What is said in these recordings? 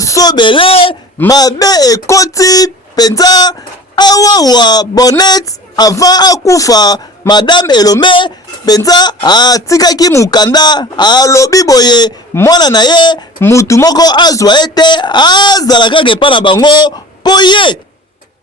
Sobele mabe ekoti penza awawa Bonnet avant akufa Madame Elomé penza atikaki mukanda alobi boye mwana na ye mutu moko azwa ete azalaka kepa na bango poye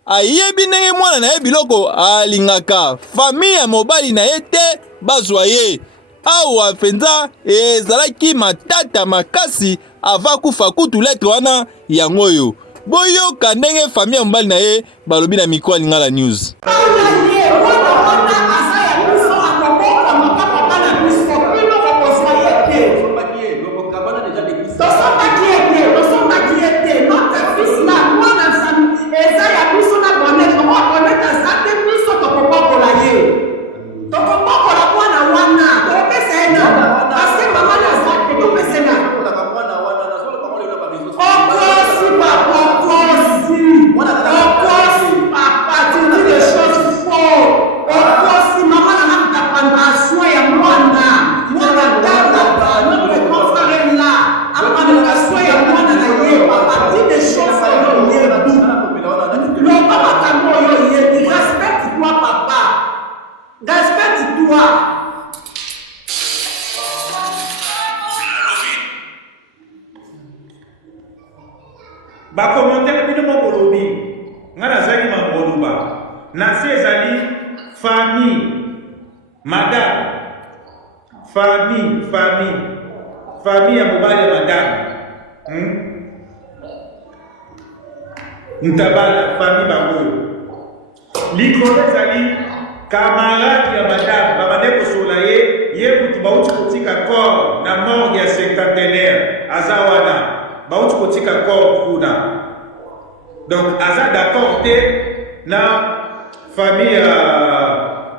ayebi ndenge mwana na ye biloko alingaka famille ya mobali na ye te bazwa ye awa penza ezalaki matata makasi ava kufa kutu letre wana yango oyo boyoka ndenge famille ya mobali na ye balobi na mikro alingala news. Ba commentaire bino mo bolobi ngana zaki ma boluba na sezali famille madame famille ya mobali ya madame ntabala famille bango likolo ezali camarade ya madame babande kosola ye kutu bauti kotika corps na morgue ya cinquantenaire azawana bauti kotika corps kuna donc aza d'accord te na famille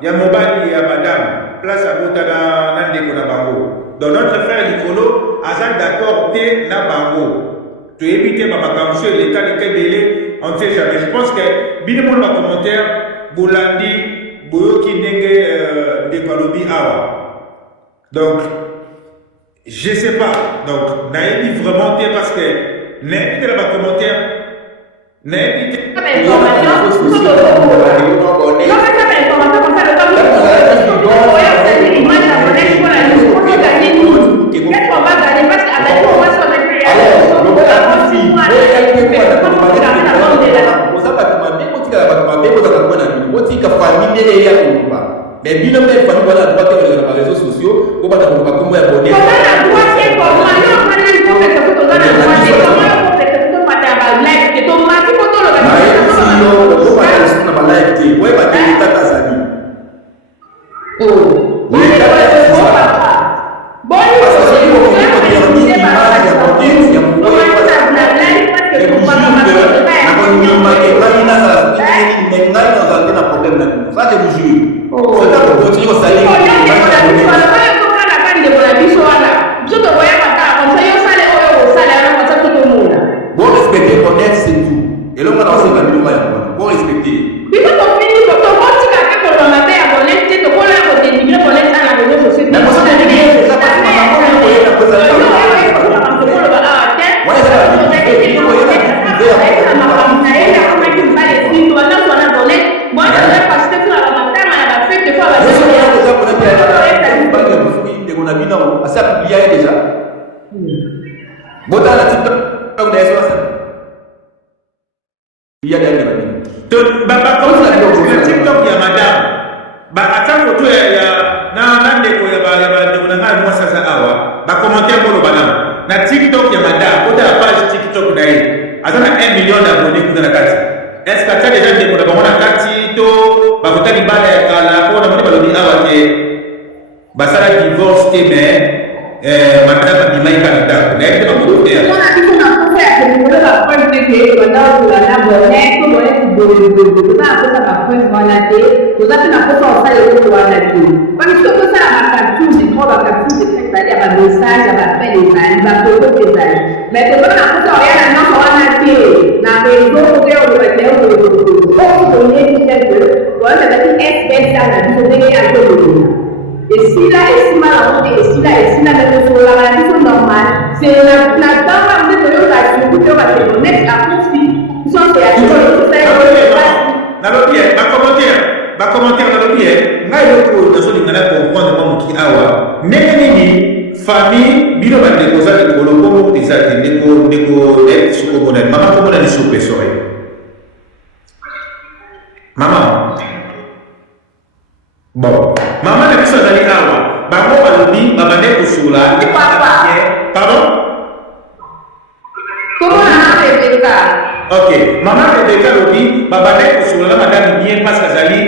ya mobali ya madame place abota na ndeko na bango donc notre frère likolo aza d'accord te na bango toyebi te bamakambo so eleka ebele on sait jamais. Je pense que bino mo ba commentaire bolandi boyoki ndenge ndeko alobi awa donc je sais pas, donc naïbi vraiment parce que n'invite pas commentaire, n'invite pas mais bien même famille voilà droit sur les réseaux sociaux pour pas comme abonner ça je vous jure. Bon respecter Bonnet c'est tout. Et là on va lancer la vidéo bon respecter. Déjà. Bon, dans la TikTok, il y a des amis. Donc, le TikTok, il y a madame. Attends, photo, il y a commentaire pour le banane. Na TikTok, il y a madame. Quand la page TikTok, il y a 1 million d'abonnés dans la carte. Est-ce que tu as déjà dit que tu as dit que tu as divorce, madame Abimai Canada, n'est-ce pas pour faire? On a dit qu'on a fait que nous avons fait que madame la bonne, comme on est pour nous avons fait la preuve vanité, nous avons fait la preuve en salle de vanité. Parce que tout ça la capture, c'est trop la capture, c'est très valide, à message, à appel des amis, à photo des amis. Mais que quand on a fait rien, on a vanité, dans les autres côtés, on doit être on est peut-être voilà, ça veut dire espèce ça, la vie, on est à côté. Et si là, et si mal, et si là, même sur la vie normale, c'est la dame de la bien, ngai loko nazo lingana comprendre moi muki awa. Nini famille bino ba nekoza de koloko mo tezate neko et suko mona. Mama ko mona ni soupe sore. Mama. Bon, maman na biso azali awa. Bango balobi babande kosula. Pardon? Comment maman Rebecca? Ok, maman Rebecca lobi babande kosula na madame bien parce qu'azali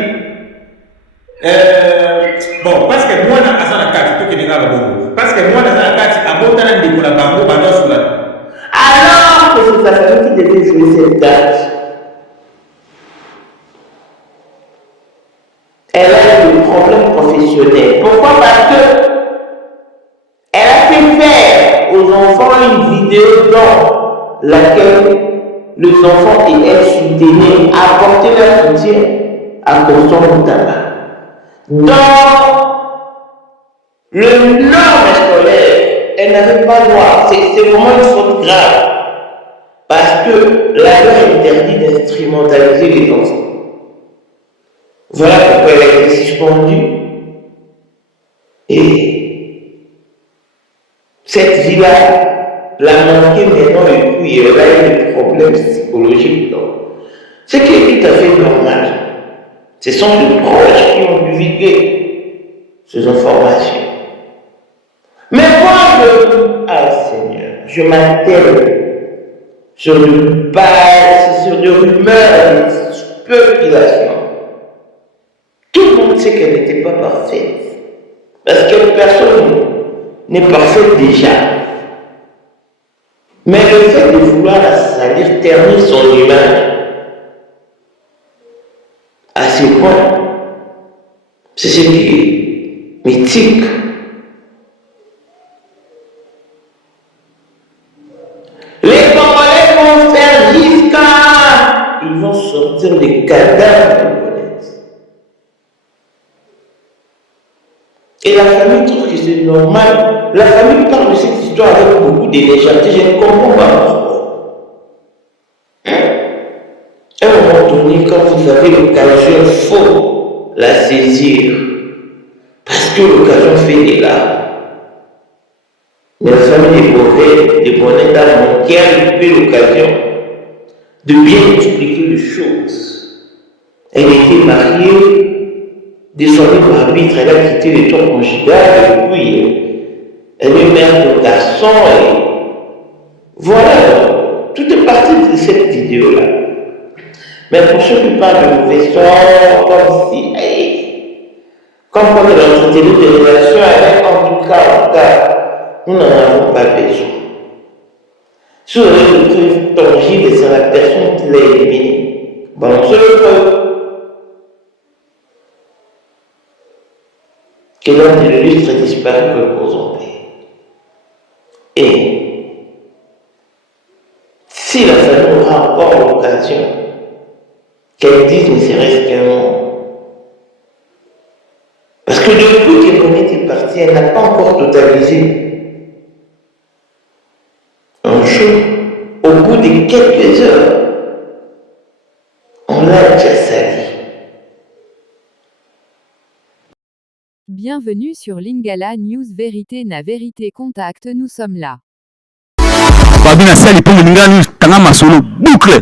bon, parce que moi na azana kati to kenenga bongo. Parce que moi na azana kati abota na ndeko na bango bando sula. Alors que c'est sa famille qui devait jouer cette date. Elle a eu des problèmes professionnels. Pourquoi? Parce que elle a fait faire aux enfants une vidéo dans laquelle les enfants et elle soutenaient, apportaient leur soutien à consommer du tabac. Dans le norme scolaire, elle n'avait pas droit. C'est vraiment une faute grave. Parce que la loi interdit d'instrumentaliser les enfants. Voilà pourquoi elle a été suspendue. Et cette vie-là l'a manqué maintenant et puis elle a eu des problèmes psychologiques. Ce qui est tout à fait normal. Ce sont les proches qui ont divulgué ces informations. Mais moi, Seigneur, je m'attelle sur une base, sur des rumeurs, des spéculations. Tout le monde sait qu'elle n'était pas parfaite. Parce que personne n'est parfaite déjà. Mais le fait de vouloir la salir ternir son image à ce point, c'est ce qui est mythique. Les Congolais vont faire jusqu'à... Ils vont sortir les cadavres. Et la famille trouve que c'est normal. La famille parle de cette histoire avec beaucoup de légèreté. Je ne comprends pas pourquoi. À un moment donné, quand vous avez l'occasion, il faut la saisir. Parce que l'occasion fait des larmes. Mais la famille des pauvres, des bonnets d'âme, qui a eu l'occasion de bien expliquer les choses. Elle était mariée. Descendue par arbitre, elle a quitté les tours conjugales et puis elle est mère de garçon et voilà, tout est parti de cette vidéo-là. Mais pour ceux qui parlent de mauvais sort, comme si, comme on est entretenu des relations avec, en tout cas, nous n'en avons pas besoin. Si vous avez le truc tangible, c'est la personne qui l'a éliminé. Bon, c'est le peuple. Que l'un de l'illustre disparu que pour en paix. Et si la famille aura encore l'occasion qu'elle dise ne serait-ce qu'un mot, parce que depuis qu'elle est partie, elle n'a pas encore totalisé. Un jour, au bout de quelques heures, on l'a déjà sali. Bienvenue sur Lingala News Vérité na Vérité Contact, nous sommes là. Babina Sali pour Lingala News, Tanga Masolo, boucle.